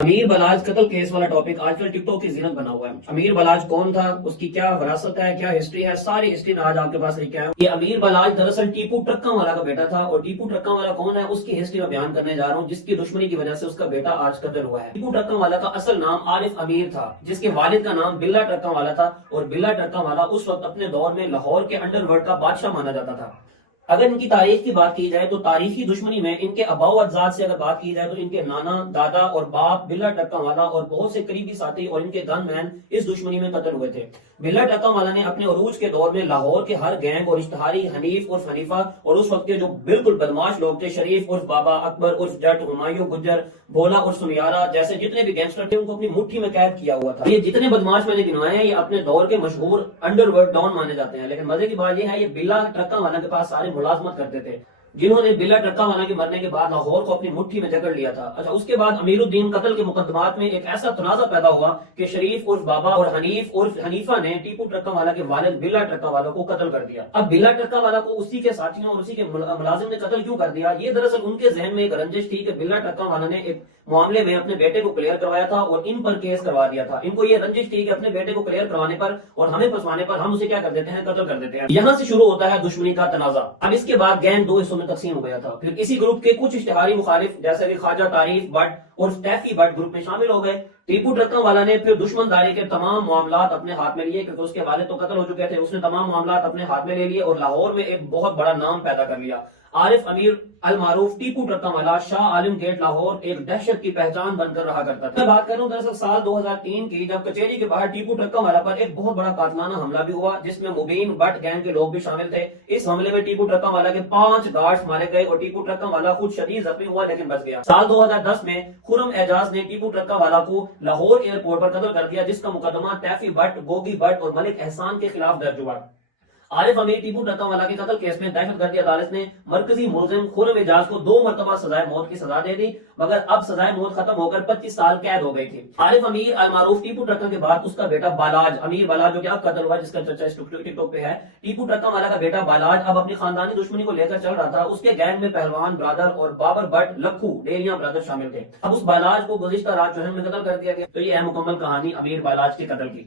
امیر بلاج قتل کیس والا ٹاپک آج کل ٹک ٹاک کی زینت بنا ہوا ہے۔ امیر بلاج کون تھا، اس کی کیا وراثت ہے، کیا ہسٹری ہے، ساری ہسٹری میں آج آپ کے پاس لے کے آیا ہوں۔ یہ امیر بلاج دراصل ٹیپو ٹرکاں والا کا بیٹا تھا، اور ٹیپو ٹرکاں والا کون ہے اس کی ہسٹری میں بیان کرنے جا رہا ہوں، جس کی دشمنی کی وجہ سے اس کا بیٹا آج قتل ہوا ہے۔ ٹیپو ٹرکاں والا کا اصل نام عارف امیر تھا، جس کے والد کا نام بلا ٹرکاں والا تھا، اور بلا ٹرکاں والا اس وقت اپنے دور میں لاہور کے انڈر ورلڈ کا بادشاہ مانا جاتا تھا۔ اگر ان کی تاریخ کی بات کی جائے تو تاریخی دشمنی میں ان کے آباء و اجداد سے اگر بات کی جائے تو ان کے نانا، دادا اور باپ بلا ٹرکاں والا اور بہت سے قریبی ساتھی اور ان کے گن مین اس دشمنی میں قتل ہوئے تھے۔ بلا ٹرکاں والا نے اپنے عروج کے دور میں لاہور کے ہر گینگ اور اشتہاری حنیف اور حنیفہ اور اس وقت کے جو بالکل بدماش لوگ تھے، شریف عرف بابا، اکبر عرف جٹ، ہمایوں گجر، بھولا اور سمیارہ جیسے جتنے بھی گینگسٹر تھے ان کو اپنی مٹھی میں قید کیا ہوا تھا۔ یہ جتنے بدماش میں نے گنوائے ہیں یہ اپنے دور کے مشہور انڈر ورلڈ ڈان مانے جاتے ہیں، لیکن مزے کی بات یہ ہے یہ بلا ٹرکاں والا کے پاس سارے ملازمت کرتے تھے، جنہوں نے بلا ٹرکاں والا کے مرنے کے بعد لاہور کو اپنی مٹھی میں جکڑ لیا تھا۔ اچھا، اس کے بعد امیر الدین قتل کے مقدمات میں ایک ایسا تنازع پیدا ہوا کہ شریف عرف بابا اور حنیف عرف حنیفہ نے ٹیپو ٹرکاں والا کے والد بلا ٹرکاں والا کو قتل کر دیا۔ اب بلا ٹرکاں والا کو اسی کے ساتھیوں اور اسی کے ملازم نے قتل کیوں کر دیا؟ یہ دراصل ان کے ذہن میں ایک رنجش تھی کہ بلا ٹرکاں والا نے ایک معاملے میں اپنے بیٹے کو کلیئر کروایا تھا اور ان پر کیس کروا دیا تھا۔ ان کو یہ رنجش تھی کہ اپنے بیٹے کو کلیئر کروانے پر اور ہمیں پھنسوانے پر ہم اسے کیا کر دیتے ہیں، قتل کر دیتے ہیں۔ یہاں سے شروع ہوتا ہے دشمنی کا تنازع۔ اب اس کے بعد گینگ دو حصوں میں تقسیم ہو گیا تھا، پھر اسی گروپ کے کچھ اشتہاری مخالف جیسے کہ خواجہ تعریف بٹ اور ٹیفی بٹ گروپ میں شامل ہو گئے۔ ٹیپو ٹرکاں والا نے پھر دشمن داری کے تمام معاملات اپنے ہاتھ میں لیے، کیونکہ اس کے والد تو قتل ہو چکے تھے، اس نے تمام معاملات اپنے ہاتھ میں لے لیے اور لاہور میں ایک بہت بڑا نام پیدا کر لیا۔ عارف امیر المعروف ٹیپو ٹرکاں والا شاہ عالم گیٹ لاہور ایک دہشت کی پہچان بن کر رہا کرتا تھا۔ میں بات کروں دراصل سال 2003 کی، جب کچہری کے باہر ٹیپو ٹرکاں والا پر ایک بہت بڑا قاتلانہ حملہ بھی ہوا، جس میں مبین بٹ گینگ کے لوگ بھی شامل تھے۔ اس حملے میں ٹیپو ٹرکاں والا کے 5 گارڈز مارے گئے اور ٹیپو ٹرکاں والا خود شدید زخمی ہوا لیکن بچ گیا۔ سال 2010 میں خرم اعجاز نے ٹیپو ٹرکاں والا کو لاہور ایئرپورٹ پر قتل کر دیا، جس کا مقدمہ ٹیفی بٹ، گوگی بٹ اور ملک احسان کے خلاف درج ہوا۔ عارف امیر ٹیپو ٹرکاں والا کے قتل کیس میں دہشت گردی عدالت نے مرکزی ملزم خرم اعجاز کو 2 مرتبہ سزائے موت کی سزا دے دی، مگر اب سزائے موت ختم ہو کر 25 سال قید ہو گئی تھی۔ عارف امیر المعروف ٹیپو ٹرکاں کے بعد اس کا بیٹا بالاج امیر بالاج جو کہ اب قتل ہوا، جس کا چرچا ٹک ٹاک پہ ہے۔ ٹیپو ٹرکاں والا کا بیٹا بالاج اب اپنی خاندانی دشمنی کو لے کر چل رہا تھا۔ اس کے گینگ میں پہلوان برادر اور بابر بٹ لکھو ڈیریاں برادر شامل تھے۔ اب اس بالاج کو گزشتہ رات جوہر میں قتل کر دیا گیا۔ تو یہ ہے مکمل کہانی امیر بالاج کے قتل کی۔